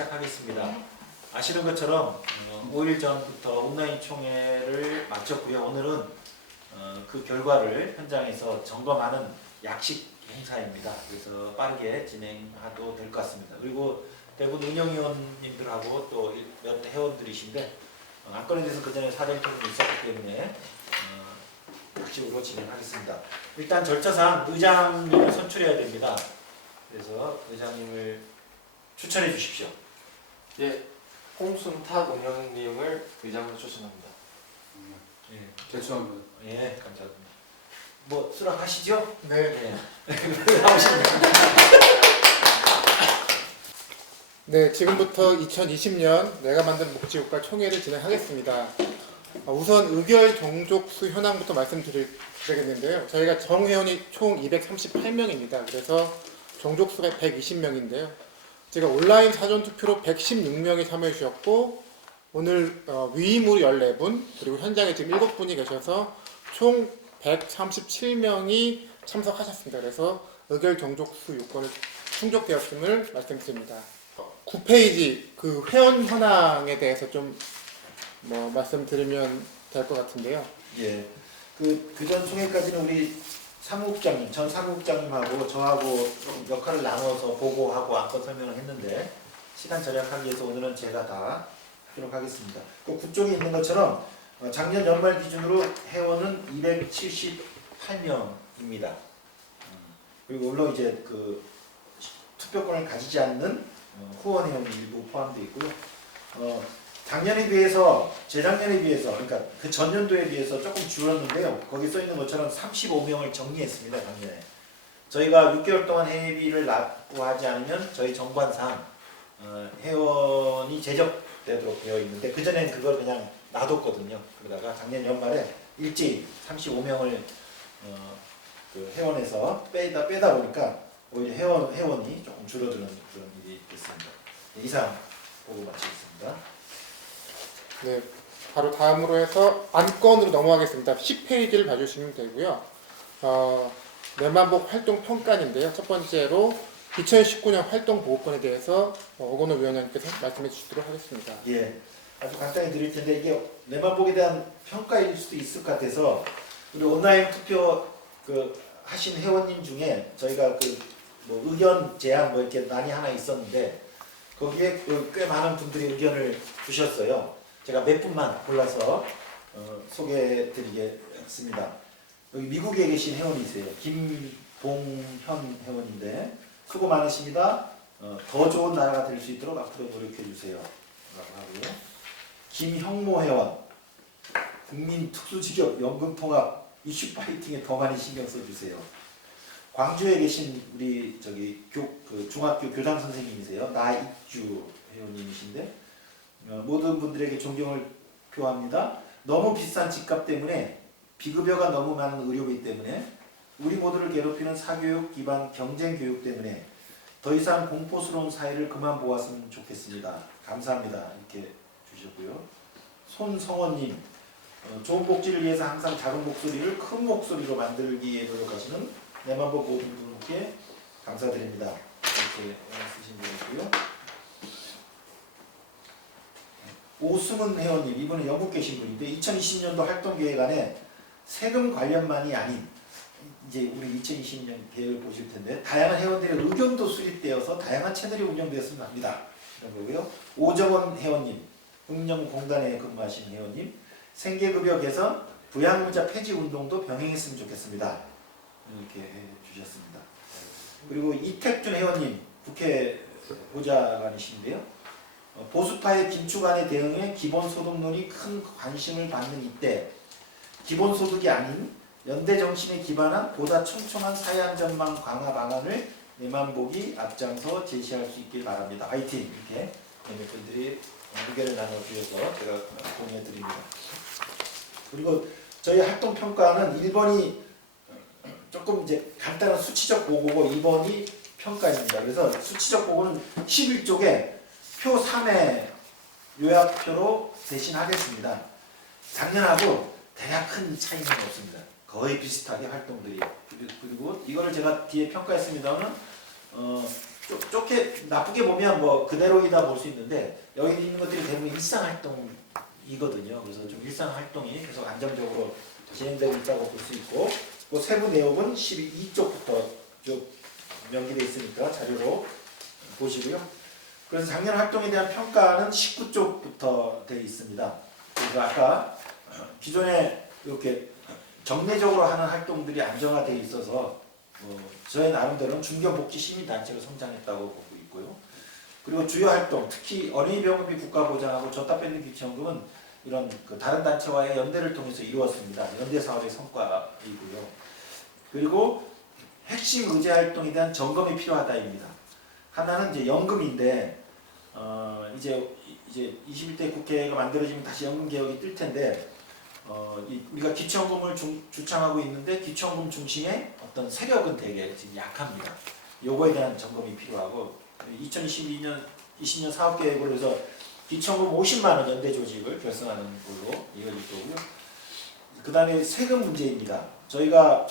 시작하겠습니다. 아시는 것처럼 5일 전부터 온라인 총회를 마쳤고요. 오늘은 그 결과를 현장에서 점검하는 약식 행사입니다. 그래서 빠르게 진행해도 될 것 같습니다. 그리고 대부분 운영위원님들하고 또 몇 회원들이신데 안건에 대해서 그 전에 사전 토론이 있었기 때문에 약식으로 진행하겠습니다. 일단 절차상 의장님을 선출해야 됩니다. 그래서 의장님을 추천해 주십시오. 예, 홍순탁 운영님을 의장으로 추천합니다. 예, 제출합니다. 예, 감사합니다. 뭐 수락하시죠? 네. 예. 나오십니다. 네, 지금부터 2020년 내가 만든 목지국가 총회를 진행하겠습니다. 우선 의결 종족수 현황부터 말씀드리겠는데요. 저희가 정회원이 총 238명입니다. 그래서 종족수가 120명인데요. 제가 온라인 사전투표로 116명이 참여해 주셨고 오늘 위임으로 14분 그리고 현장에 지금 7분이 계셔서 총 137명이 참석하셨습니다. 그래서 의결 종족수 요건을 충족되었음을 말씀드립니다. 9페이지 그 회원 현황에 대해서 좀 말씀드리면 될 것 같은데요. 예. 그전 총회까지는 우리 사무국장님, 전 사무국장님하고 저하고 좀 역할을 나눠서 보고하고 안건 설명을 했는데 시간 절약하기 위해서 오늘은 제가 다 하도록 하겠습니다. 그 국쪽에 있는 것처럼 작년 연말 기준으로 회원은 278명입니다. 그리고 물론 이제 그 투표권을 가지지 않는 후원 회원이 일부 포함되어 있고요. 작년에 비해서 재작년에 비해서 그러니까 그 전년도에 비해서 조금 줄었는데요. 거기 써 있는 것처럼 35명을 정리했습니다. 작년에 저희가 6개월 동안 회비를 납부하지 않으면 저희 정관상 회원이 제적되도록 되어 있는데 그 전에는 그걸 그냥 놔뒀거든요. 그러다가 작년 연말에 일제히 35명을 그 회원에서 빼다 보니까 오히려 회원이 조금 줄어드는 그런 일이 있습니다. 이상 보고 마치겠습니다. 네, 바로 다음으로 해서 안건으로 넘어가겠습니다. 10페이지를 봐주시면 되고요. 내만복 활동 평가인데요. 첫 번째로 2019년 활동 보고권에 대해서 오건호 위원장님께서 말씀해 주시도록 하겠습니다. 예, 아주 간단히 드릴 텐데 이게 내만복에 대한 평가일 수도 있을 것 같아서 우리 온라인 투표 하신 회원님 중에 저희가 의견 제안 이렇게 난이 하나 있었는데 거기에 꽤 많은 분들이 의견을 주셨어요. 제가 몇 분만 골라서 소개해드리겠습니다. 여기 미국에 계신 회원이세요. 김봉현 회원인데 수고 많으십니다. 더 좋은 나라가 될 수 있도록 앞으로 노력해주세요. 라고 하고요. 김형모 회원 국민특수직업 연금통합 이슈 파이팅에 더 많이 신경 써주세요. 광주에 계신 우리 중학교 교장 선생님이세요. 나익주 회원님이신데 모든 분들에게 존경을 표합니다. 너무 비싼 집값 때문에 비급여가 너무 많은 의료비 때문에 우리 모두를 괴롭히는 사교육 기반 경쟁 교육 때문에 더 이상 공포스러운 사회를 그만 보았으면 좋겠습니다. 감사합니다. 이렇게 주셨고요. 손성원님 좋은 복지를 위해서 항상 작은 목소리를 큰 목소리로 만들기에 노력하시는 내만복 모든 분께 감사드립니다. 이렇게 쓰신 분이고요. 오승은 회원님, 이분은 영국 계신 분인데 2020년도 활동계획 안에 세금 관련만이 아닌 이제 우리 2020년 계획을 보실 텐데 다양한 회원들의 의견도 수립되어서 다양한 채널이 운영되었으면 합니다. 이런 거고요. 오정원 회원님, 흑령공단에 근무하신 회원님, 생계급여 개선, 부양문자 폐지 운동도 병행했으면 좋겠습니다. 이렇게 해주셨습니다. 그리고 이택준 회원님, 국회 보좌관이신데요. 보수파의 긴축안에 대응해 기본소득론이 큰 관심을 받는 이때 기본소득이 아닌 연대 정신에 기반한 보다 촘촘한 사회안전망 강화 방안을 내만복이 앞장서 제시할 수 있길 바랍니다. 화이팅! 이렇게 몇몇 분들이 의견을 나눠주셔서 제가 공유해드립니다. 그리고 저희 활동평가는 1번이 조금 이제 간단한 수치적 보고고 2번이 평가입니다. 그래서 수치적 보고는 11쪽에 표 3의 요약표로 대신하겠습니다. 작년하고 대략 큰 차이는 없습니다. 거의 비슷하게 활동들이. 그리고 이거를 제가 뒤에 평가했습니다는 좋게 나쁘게 보면 뭐 그대로이다 볼 수 있는데 여기 있는 것들이 대부분 일상 활동이거든요. 그래서 좀 일상 활동이 계속 안정적으로 진행되고 있다고 볼 수 있고 그 세부 내용은 12쪽부터 쭉 명기되어 있으니까 자료로 보시고요. 그래서 작년 활동에 대한 평가는 19쪽부터 되어 있습니다. 그래서 아까 기존에 이렇게 정례적으로 하는 활동들이 안정화되어 있어서 저희 나름대로는 중견복지 시민단체로 성장했다고 보고 있고요. 그리고 주요 활동, 특히 어린이병원비 국가보장하고 줬다뺏는 기초연금은 이런 그 다른 단체와의 연대를 통해서 이루었습니다. 연대 사업의 성과이고요. 그리고 핵심 의제 활동에 대한 점검이 필요하다입니다. 하나는 이제 연금인데 이제 21대 국회가 만들어지면 다시 연금 개혁이 뜰 텐데 우리가 기초연금을 주창하고 있는데 기초연금 중심의 어떤 세력은 되게 지금 약합니다. 요거에 대한 점검이 필요하고 2022년 20년 사업계획으로 해서 기초연금 50만 원 연대 조직을 결성하는 걸로 이어질 거고요. 그 다음에 세금 문제입니다. 저희가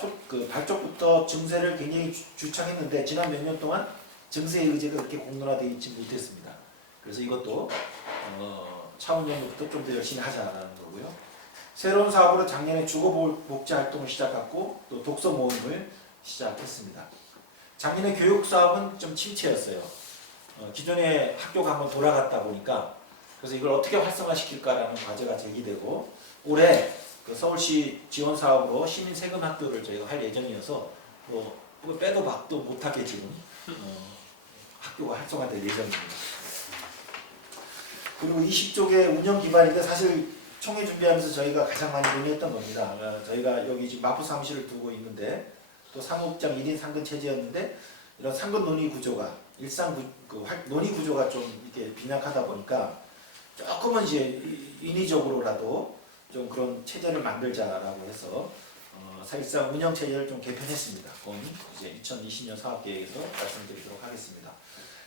발족부터 증세를 굉장히 주창했는데 지난 몇 년 동안 증세의 의제가 그렇게 공론화되어 있지 못했습니다. 그래서 이것도 차원연부터 좀 더 열심히 하자라는 거고요. 새로운 사업으로 작년에 주거복지 활동을 시작했고 또 독서 모임을 시작했습니다. 작년에 교육 사업은 좀 침체였어요. 기존의 학교가 한번 돌아갔다 보니까 그래서 이걸 어떻게 활성화시킬까라는 과제가 제기되고 올해 그 서울시 지원 사업으로 시민 세금 학교를 저희가 할 예정이어서 빼도 박도 못하게 지금 학교가 활성화될 예정입니다. 그리고 20쪽의 운영 기반인데 사실 총회 준비하면서 저희가 가장 많이 논의했던 겁니다. 저희가 여기 지금 마포 사무실을 두고 있는데 또 사무국장 1인 상근 체제였는데 이런 상근 논의 구조가 논의 구조가 좀 이렇게 빈약하다 보니까 조금은 이제 인위적으로라도 좀 그런 체제를 만들자라고 해서 사실상 운영 체제를 좀 개편했습니다. 그건 이제 2020년 사업계획에서 말씀드리도록 하겠습니다.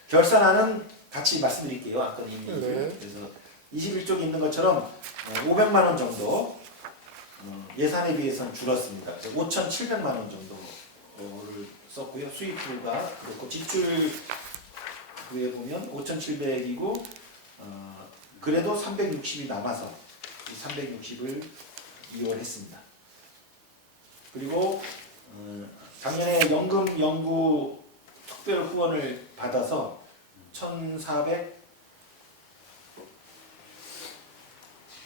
결산안은 같이 말씀드릴게요. 아까 이미 그래서 21쪽에 있는 것처럼 500만 원 정도 예산에 비해서는 줄었습니다. 그래서 5,700만 원 정도를 썼고요. 수입부가 그렇고 지출부에 보면 5,700이고 그래도 360이 남아서 이 360을 이용을 했습니다. 그리고 작년에 연금 연구 특별 후원을 받아서 1,424만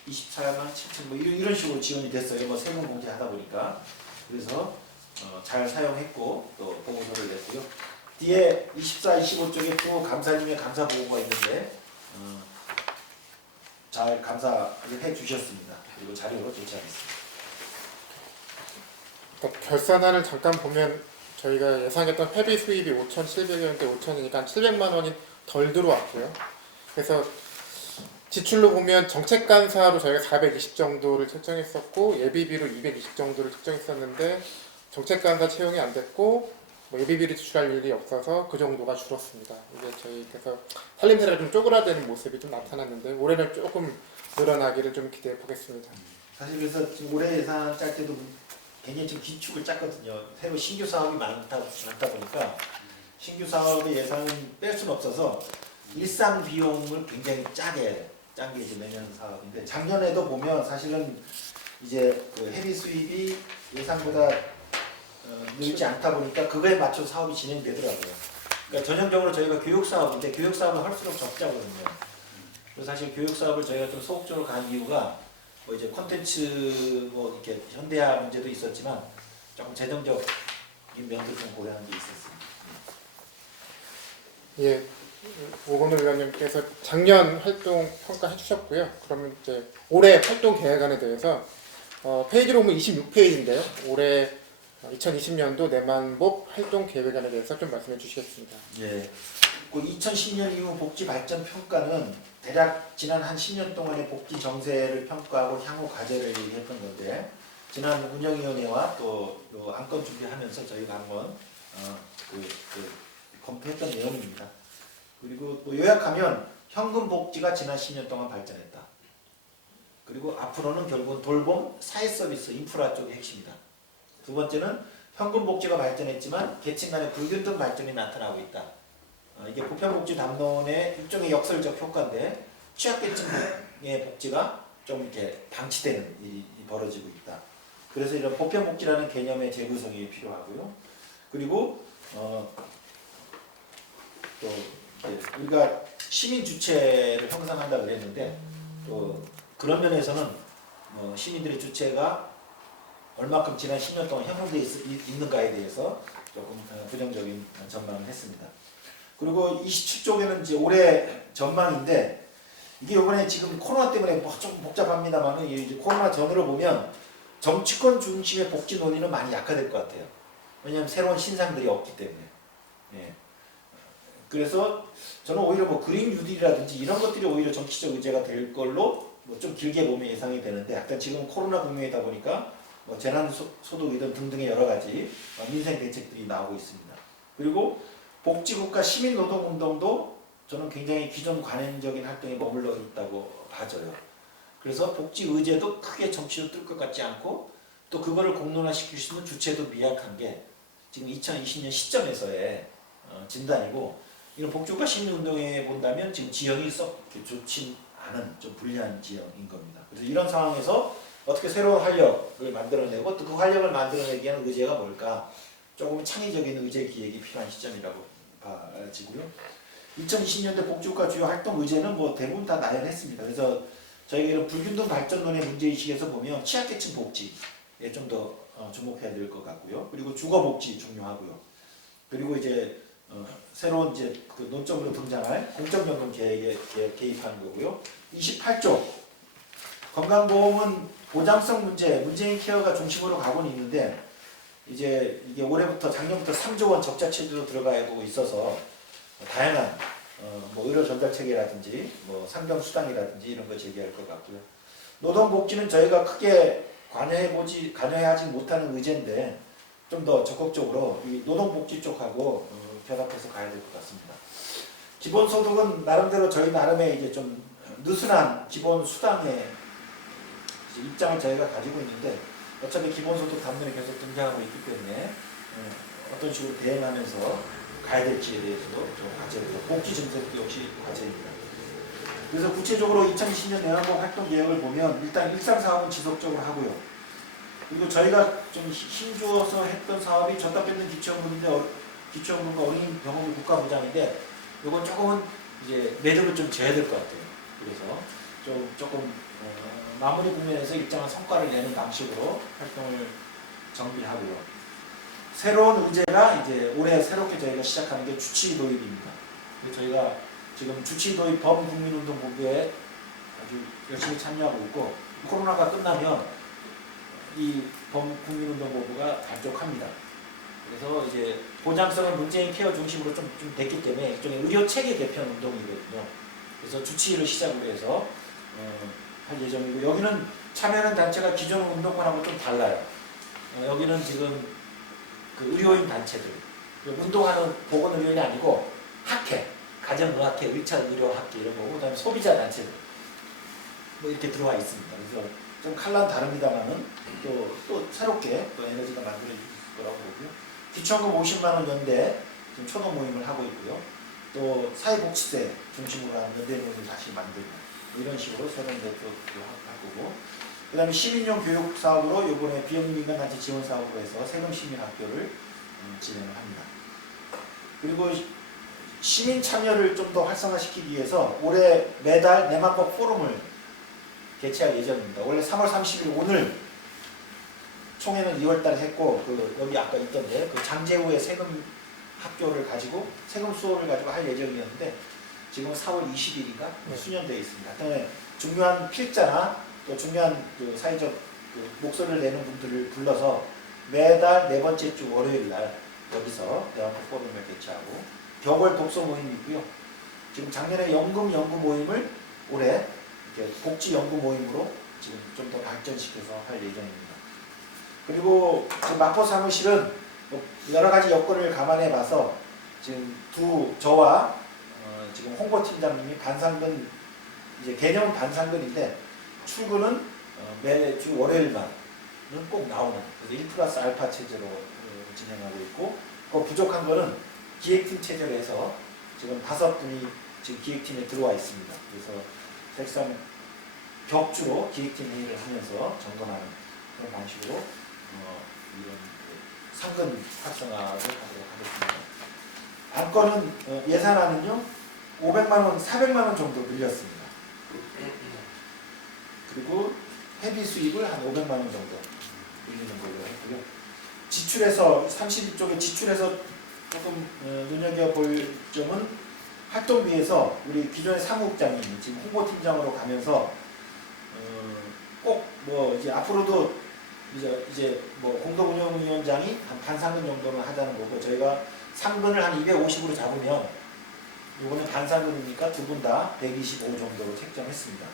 7천 뭐 이런 식으로 지원이 됐어요. 뭐 세금 공제하다 보니까 그래서 잘 사용했고 또 보고서를 냈고요. 뒤에 24, 25쪽에 또 감사님의 감사 보고가 있는데 잘 감사를 해주셨습니다. 그리고 자료로 제출하겠습니다. 결산안을 잠깐 보면 저희가 예상했던 회비 수입이 5,700원인데 5,000이니까 700만 원이 덜 들어왔고요. 그래서 지출로 보면 정책간사로 저희가 420 정도를 책정했었고 예비비로 220 정도를 책정했었는데 정책간사 채용이 안 됐고 예비비를 지출할 일이 없어서 그 정도가 줄었습니다. 이게 저희께서 살림살이가 좀 쪼그라드는 모습이 좀 나타났는데 올해는 조금 늘어나기를 좀 기대해 보겠습니다. 사실 그래서 지금 올해 예산 짤 때도 굉장히 지금 기축을 짰거든요. 새로 신규 사업이 많다 보니까 신규 사업의 예산은 뺄 수는 없어서 일상 비용을 굉장히 짜게 짠 게 이제 내년 사업인데 작년에도 보면 사실은 이제 그 회비 수입이 예상보다 늘지 않다 보니까 그거에 맞춰 사업이 진행되더라고요. 그러니까 전형적으로 저희가 교육 사업인데 교육 사업은 할수록 적자거든요. 그래서 사실 교육 사업을 저희가 좀 소극적으로 간 이유가 뭐 이제 콘텐츠 뭐 이렇게 현대화 문제도 있었지만 조금 재정적인 면도 좀 고려한 게 있었습니다. 예, 오건우 위원님께서 작년 활동 평가해 주셨고요. 그러면 이제 올해 활동 계획안에 대해서 페이지로 보면 26페이지인데요. 올해 2020년도 내만복 활동 계획안에 대해서 좀 말씀해 주시겠습니다. 예. 그 2010년 이후 복지 발전 평가는 대략 지난 한 10년 동안의 복지 정세를 평가하고 향후 과제를 얘기했던 건데 지난 운영위원회와 또 안건 준비하면서 저희가 한번 검토했던 내용입니다. 그리고 또 요약하면 현금 복지가 지난 10년 동안 발전했다. 그리고 앞으로는 결국은 돌봄, 사회 서비스, 인프라 쪽이 핵심이다. 두 번째는 현금 복지가 발전했지만 계층 간의 불균등 발전이 나타나고 있다. 이게 보편복지 담론의 일종의 역설적 효과인데 취약계층의 복지가 좀 이렇게 방치되는 일이 벌어지고 있다. 그래서 이런 보편복지라는 개념의 재구성이 필요하고요. 그리고 또 우리가 시민 주체를 형성한다 그랬는데 또 그런 면에서는 시민들의 주체가 얼마큼 지난 10년 동안 형성되어 있는가에 대해서 조금 부정적인 전망을 했습니다. 그리고 27쪽에는 이제 올해 전망인데 이게 이번에 지금 코로나 때문에 좀 복잡합니다만 이제 코로나 전으로 보면 정치권 중심의 복지 논의는 많이 약화될 것 같아요. 왜냐하면 새로운 신상들이 없기 때문에. 예. 그래서 저는 오히려 뭐 그린 뉴딜이라든지 이런 것들이 오히려 정치적 의제가 될 걸로 뭐 좀 길게 보면 예상이 되는데 약간 지금 코로나 국면이다 보니까 뭐 재난소득이든 등등의 여러 가지 민생 대책들이 나오고 있습니다. 그리고 복지국가 시민노동운동도 저는 굉장히 기존 관행적인 활동에 머물러 있다고 봐져요. 그래서 복지 의제도 크게 정치로 뜰 것 같지 않고 또 그거를 공론화시킬 수 있는 주체도 미약한 게 지금 2020년 시점에서의 진단이고 이런 복지국가 시민운동에 본다면 지금 지형이 썩 좋지 않은 좀 불리한 지형인 겁니다. 그래서 이런 상황에서 어떻게 새로운 활력을 만들어내고 또 그 활력을 만들어내기 위한 의제가 뭘까? 조금 창의적인 의제 기획이 필요한 시점이라고 봐지고요. 2020년대 복지국가 주요 활동 의제는 뭐 대부분 다 나열했습니다. 그래서 저희가 이런 불균등 발전론의 문제의식에서 보면 취약계층 복지에 좀 더 주목해야 될 것 같고요. 그리고 주거복지 중요하고요. 그리고 이제 새로운 이제 그 논점으로 등장할 공적연금 계획에 개입하는 거고요. 28조 건강보험은 보장성 문재인 케어가 중심으로 가고는 있는데 이제 이게 올해부터 작년부터 3조 원 적자 체제로 들어가고 있어서 다양한 뭐 의료 전달 체계라든지 뭐 상담 수당이라든지 이런 거 제기할 것 같고요. 노동복지는 저희가 크게 관여하지 못하는 의제인데 좀 더 적극적으로 이 노동복지 쪽하고 결합해서 가야 될 것 같습니다. 기본소득은 나름대로 저희 나름의 이제 좀 느슨한 기본 수당의 입장을 저희가 가지고 있는데 어차피 기본소득 담론이 계속 등장하고 있기 때문에 어떤 식으로 대응하면서 가야 될지에 대해서도 좀 과제고요. 복지 정책도 역시 과제입니다. 그래서 구체적으로 2020년 내년도 활동 계획을 보면 일단 일상 사업은 지속적으로 하고요. 그리고 저희가 좀 힘주어서 했던 사업이 줬다 뺏는 기초연금인데 기초연금과 어린이 병원비 국가보장인데 이건 조금은 이제 매듭을 좀 재야 될 것 같아요. 그래서 조금 마무리 국면에서 일정한 성과를 내는 방식으로 활동을 정비를 하고요. 새로운 의제가 이제 올해 새롭게 저희가 시작하는 게 주치 도입입니다. 저희가 지금 주치 도입 범국민운동본부에 아주 열심히 참여하고 있고 코로나가 끝나면 이 범국민운동본부가 발족합니다. 그래서 이제 보장성은 문재인 케어 중심으로 좀 됐기 때문에 일종의 의료 체계 개편 운동이거든요. 그래서 주치의를 시작으로 해서 할 예정이고 여기는 참여하는 단체가 기존 운동권하고 좀 달라요. 여기는 지금 그 의료인 단체들, 운동하는 보건의료인이 아니고 학회, 가정의학회, 의료학회 이런 거고 그다음에 소비자 단체들 뭐 이렇게 들어와 있습니다. 그래서 좀 칼라는 다릅니다만은 또 새롭게 또 에너지가 만들어질 거라고 보고요. 기초연금 50만 원 연대 지금 초도 모임을 하고 있고요. 또 사회복지세 중심으로 하는 연대 모임을 다시 만들고 이런 식으로 새로운 대표도 할 거고. 그다음에 시민용 교육 사업으로 이번에 비영리민간단체 지원 사업으로 해서 세금 시민 학교를 진행을 합니다. 그리고 시민 참여를 좀 더 활성화시키기 위해서 올해 매달 내맘법 포럼을 개최할 예정입니다. 원래 3월 30일 오늘 총회는 2월달에 했고 여기 아까 있던데 그 장제후의 세금 학교를 가지고 세금 수업을 가지고 할 예정이었는데 지금 4월 20일인가 수년되어 있습니다. 때문에 중요한 필자나 또 중요한 그 사회적 그 목소리를 내는 분들을 불러서 매달 네 번째 주 월요일 날 여기서 대학교 포럼을 개최하고 격월 독서 모임이 있고요. 지금 작년에 연금 연구 모임을 올해 이렇게 복지 연구 모임으로 지금 좀 더 발전시켜서 할 예정입니다. 그리고 마포 사무실은 여러 가지 여건을 감안해 봐서 지금 저와 지금 홍보팀장님이 반상근 이제 개념은 반상근인데 출근은 매주 월요일만은 꼭 나오는 그래서 1+알파 체제로 진행하고 있고 그 부족한 거는 기획팀 체제로 해서 지금 5분이 지금 기획팀에 들어와 있습니다. 그래서 사실상 격주로 기획팀 회의를 하면서 점검하는 그런 방식으로 이런 상근 활성화를 하도록 하겠습니다. 안건은 예산안은요 500만 원, 400만 원 정도 늘렸습니다. 그리고 회비 수입을 한 500만 원 정도 늘리는 걸로 했고요. 지출에서 32쪽에 지출에서 조금 눈여겨볼 점은 활동비에서 우리 기존의 사무국장님이 지금 홍보팀장으로 가면서 꼭 뭐 이제 앞으로도 이제 뭐 공동운영위원장이 한 반상근 정도는 하자는 거고 저희가 상근을 한 250으로 잡으면 이거는 반상근이니까 두 분 다 125 정도로 책정했습니다.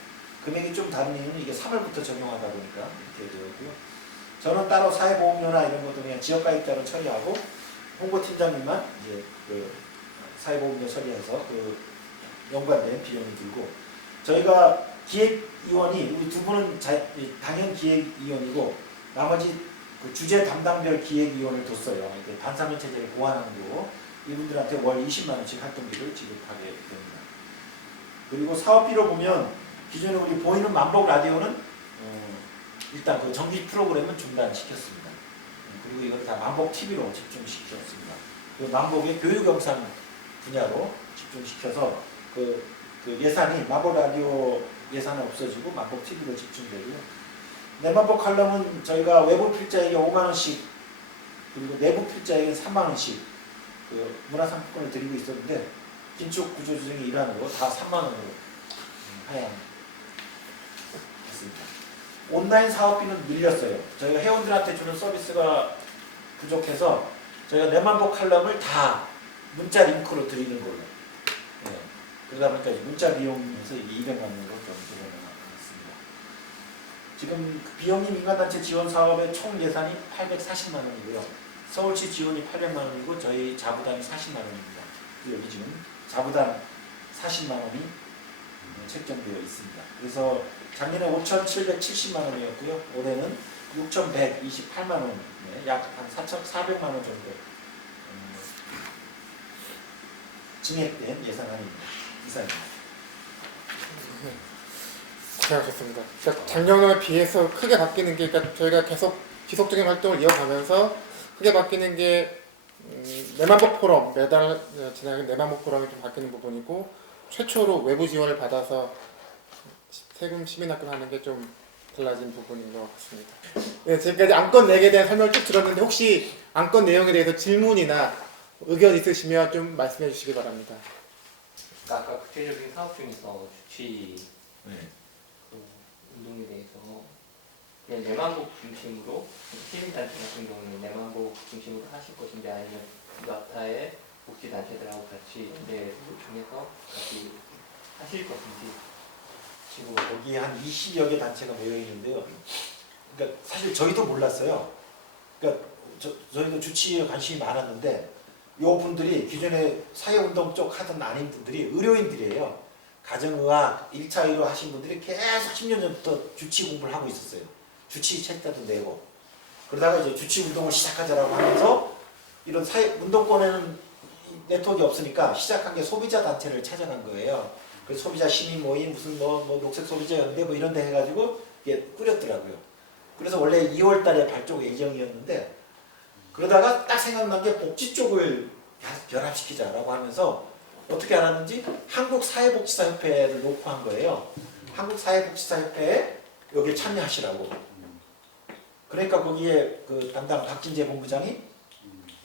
금액이 좀 다른 이유는 이게 3월부터 적용하다 보니까 이렇게 되었고요. 저는 따로 사회보험료나 이런 것도 그냥 지역가입자로 처리하고 홍보팀장님만 이제 그 사회보험료 처리해서 그 연관된 비용이 들고 저희가 기획위원이 우리 두 분은 당연 기획위원이고 나머지 그 주제 담당별 기획위원을 뒀어요. 반상근 체제를 보완하는 거고 이분들한테 월 20만 원씩 활동비를 지급하게 됩니다. 그리고 사업비로 보면 기존에 우리 보이는 만복 라디오는 일단 그 정기 프로그램은 중단시켰습니다. 그리고 이걸 다 만복 TV로 집중시켰습니다. 그 만복의 교육 영상 분야로 집중시켜서 그 예산이 만복 라디오 예산은 없어지고 만복 TV로 집중되고요. 내만복 칼럼은 저희가 외부 필자에게 5만 원씩 그리고 내부 필자에게 3만 원씩 그 문화상품권을 드리고 있었는데 긴축 구조조정의 일환으로 다 3만 원으로 하향했습니다. 온라인 사업비는 늘렸어요. 저희가 회원들한테 주는 서비스가 부족해서 저희가 내만복 칼럼을 다 문자 링크로 드리는 걸로. 네. 그러다 보니까 문자 비용에서 이게 200만 원으로 좀 늘어났습니다. 지금 비영리 민간단체 지원 사업의 총 예산이 840만 원이고요. 서울시 지원이 800만 원이고 저희 자부담이 40만 원입니다. 여기 지금 자부담 40만 원이 책정되어 있습니다. 그래서 작년에 5,770만 원이었고요. 올해는 6,128만 원, 약 한 4,400만 원 정도 증액된 예산안입니다. 이상입니다. 잘하셨습니다. 그러니까 작년에 비해서 크게 바뀌는 게 그러니까 저희가 계속 지속적인 활동을 이어가면서 크게 바뀌는 게 내만복 포럼 매달 진행하는 내만복 포럼이 좀 바뀌는 부분이고 최초로 외부 지원을 받아서 세금 시민학교를 하는 게 좀 달라진 부분인 것 같습니다. 네, 지금까지 안건 4개에 대한 설명을 쭉 들었는데 혹시 안건 내용에 대해서 질문이나 의견 있으시면 좀 말씀해 주시기 바랍니다. 아까 구체적인 사업 중에서 주치 네. 그 운동에 대해서 그냥 내만복 중심으로 시민단체 같은 경우는 내만복 중심으로 하실 것인지 아니면 나타의 복지단체들하고 같이 연대를 요청해서 같이 하실 것인지. 지금 거기에 한 20여 개 단체가 모여 있는데요. 그러니까 사실 저희도 몰랐어요. 그러니까 저희도 주치에 관심이 많았는데 요 분들이 기존에 사회운동 쪽 하던 아닌 분들이 의료인들이에요. 가정의학 1차 의료 하신 분들이 계속 10년 전부터 주치 공부를 하고 있었어요. 주치 책자도 내고 그러다가 이제 주치 운동을 시작하자라고 하면서 이런 사회 운동권에는 네트워크가 없으니까 시작한 게 소비자 단체를 찾아간 거예요. 그래서 소비자 시민 모임 무슨 뭐 녹색 소비자 연대 뭐 이런 데 해가지고 이게 꾸렸더라고요. 그래서 원래 2월 달에 발족 예정이었는데 그러다가 딱 생각난 게 복지 쪽을 결합시키자라고 하면서 어떻게 알았는지 한국사회복지사협회를 놓고 한 거예요. 한국사회복지사협회에 여기 참여하시라고. 그러니까 거기에 그 담당 박진재 본부장이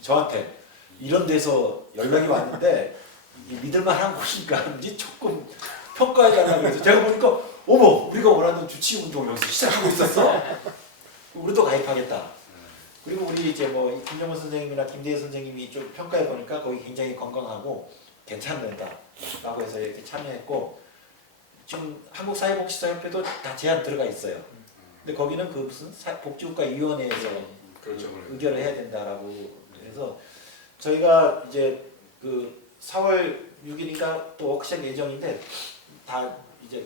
저한테 이런 데서 연락이 왔는데 믿을만한 곳인가 하는지 조금 평가해달라고 해서 제가 보니까 어머 우리가 원하는 주치운동을 여기서 시작하고 있었어. 우리도 가입하겠다. 그리고 우리 이제 뭐 김정은 선생님이나 김대희 선생님이 좀 평가해 보니까 거기 굉장히 건강하고 괜찮는다라고 해서 이렇게 참여했고 지금 한국사회복지사협회도 다 제안 들어가 있어요. 근데 거기는 그 무슨 복지국가위원회에서 의결을 해야 된다라고 해서 저희가 이제 그 4월 6일인가 또 워크숍 예정인데 다 이제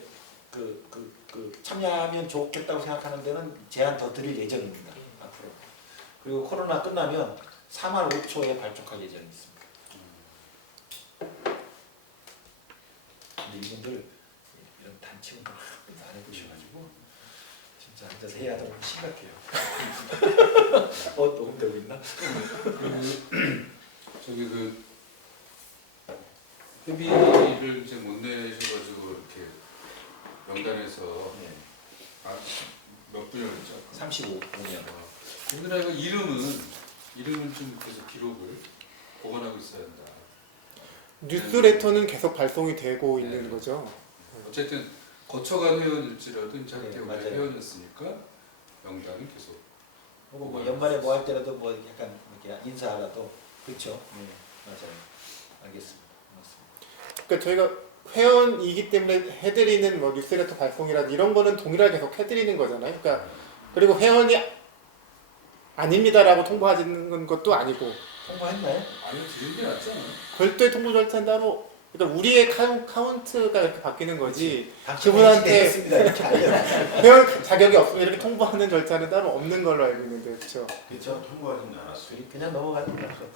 참여하면 좋겠다고 생각하는 데는 제안 더 드릴 예정입니다. 앞으로. 그리고 코로나 끝나면 4월 5초에 발족할 예정이 있습니다. 근데 이분들 이런 단체 운동을 안 해보셔가지고 진짜 앉아서 해야 하다 보면 심각해요. 녹음되고 있나? 저기 그 회비를 이제 못 내셔가지고 이렇게 명단에서 네. 몇 분이었죠? 35분이요. 근데 이거 이름은 좀 계속 기록을 보관하고 있어야 한다. 뉴스레터는 계속 발송이 되고 네. 있는 거죠. 어쨌든 거쳐간 회원일지라도 이제 네, 원래 맞아요. 회원이었으니까 명단은 계속. 뭐 연말에 뭐 할 때라도 뭐 약간 이렇게 인사하라도 그렇죠. 네, 맞아요. 알겠습니다. 고맙습니다. 그러니까 저희가 회원이기 때문에 해드리는 뭐 뉴스레터 발송이라든 이런 거는 동일하게 계속 해드리는 거잖아요. 그러니까 그리고 회원이 아닙니다라고 통보하는 것도 아니고 통보했나요? 아니 드린 게 낫지 않아요? 별도의 통보 절차는 따로 그러니까 우리의 카운트가 이렇게 바뀌는 거지 당신은 그분한테- 했습니다. 이렇게 알려. 회원 자격이 없으면 이렇게 통보하는 절차는 따로 없는 걸로 알고 있는데 그렇죠. 그렇죠. 통과하진 않았어요. 그냥 넘어가는 거죠.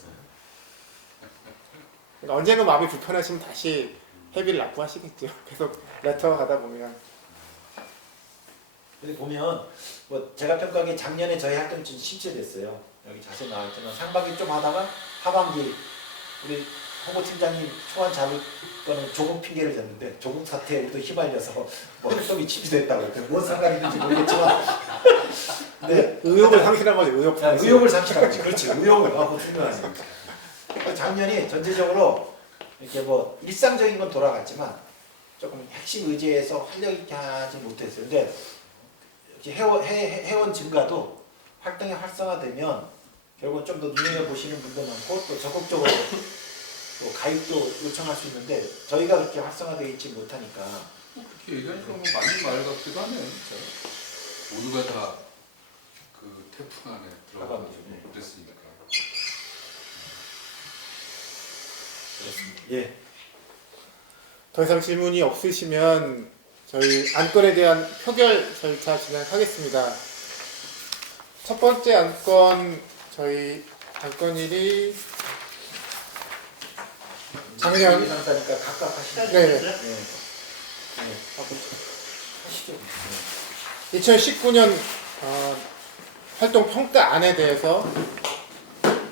그러니까 언젠가 마음이 불편하시면 다시 회비를 납부하시겠죠. 계속 레터 가다 보면. 여기 보면 뭐 제가 평가하기에 작년에 저희 학교는 좀 실제됐어요. 여기 자세히 나와있지만 상반기 좀 하다가 하반기 우리 홍보팀장님 초안 잡을 거는 조국 핑계를 댔는데 조국 사태에 또 휘말려서 뭐 활동이 취소됐다고 뭔 상관이 있는지 모르겠지만 네. 의욕을 상실한 거죠. 의욕 상실. 의욕을 상실한 거지. 그렇지. 의욕을 하고 중요하니까. 작년이 전체적으로 이렇게 뭐 일상적인 건 돌아갔지만 조금 핵심 의제에서 활력 있게 하지 못했어요. 근데 이렇게 회원 증가도 활동이 활성화되면 결국은 좀 더 눈여겨보시는 분도 많고 또 적극적으로 또 가입도 요청할 수 있는데 저희가 그렇게 활성화되어 있지 못하니까 그렇게 얘기하니까 뭐 맞는 말 같기도 하네요. 진짜. 모두가 다 그 태풍 안에 들어가고 그랬으니까. 예. 더 이상 질문이 없으시면 저희 안건에 대한 표결 절차 진행하겠습니다. 첫 번째 안건 저희 안건일이 작년 상사니까 각각 하시죠. 네. 네. 하시죠. 2019년 활동 평가안에 대해서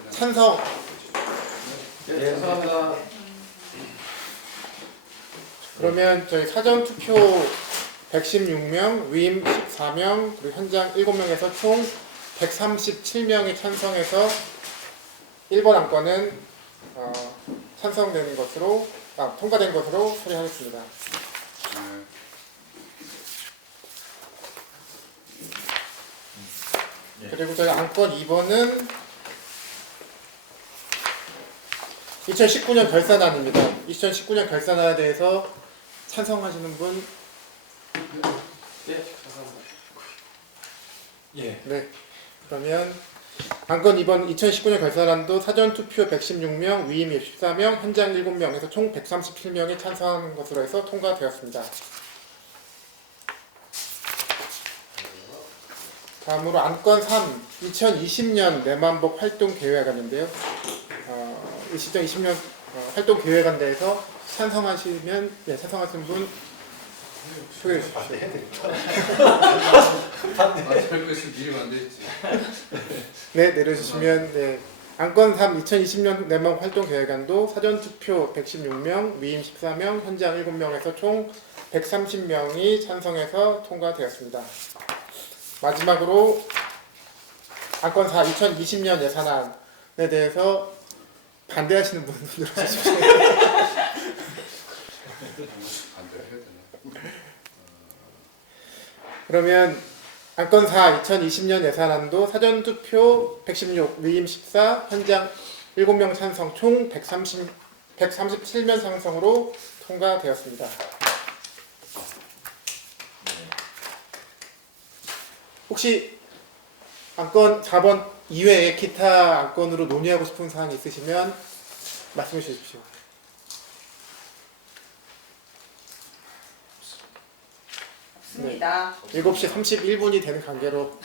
찬성 네, 죄송합니다. 그러면 저희 사전 투표 116명, 위임 14명, 그리고 현장 7명에서 총 137명이 찬성해서 1번 안건은 찬성된 것으로 통과된 것으로 처리하겠습니다. 네. 그리고 저희 안건 2번은 2019년 결산안입니다. 2019년 결산안에 대해서 찬성하시는 분? 네, 죄송합니다. 예. 네. 그러면 안건 2번 2019년 결산안도 사전투표 116명, 위임 14명, 현장 7명에서 총 137명이 찬성한 것으로 해서 통과되었습니다. 다음으로 안건 3, 2020년 내만복 활동 계획안인데요. 2020년 활동 계획안 대해서 찬성하시면, 네, 찬성하신 분 소개해 주십시오. 맞을 것이 미리 만들었지. 네, 내려주시면, 네. 안건 3, 2020년 내만 활동 계획안도 사전투표 116명, 위임 14명, 현장 7명에서 총 130명이 찬성해서 통과되었습니다. 마지막으로 안건 4, 2020년 예산안에 대해서 반대하시는 분 들어주십시오. 반대를 해야 되나? 그러면 안건 4, 2020년 예산안도 사전투표 116, 위임 14, 현장 7명 찬성 총 137명 찬성으로 통과되었습니다. 혹시 안건 4번 이외에 기타 안건으로 논의하고 싶은 사항이 있으시면 말씀해 주십시오. 없습니다. 7시 31분이 되는 관계로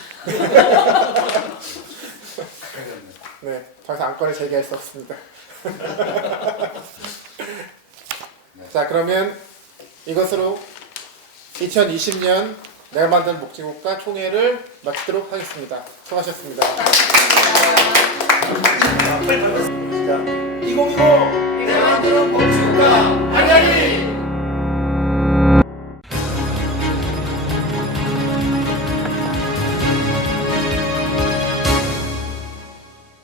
네, 더 이상 안건을 제기할 수 없습니다. 자, 그러면 이것으로 2020년 내가 만든 복지국가 총회를 마치도록 하겠습니다. 수고하셨습니다. 자, 2020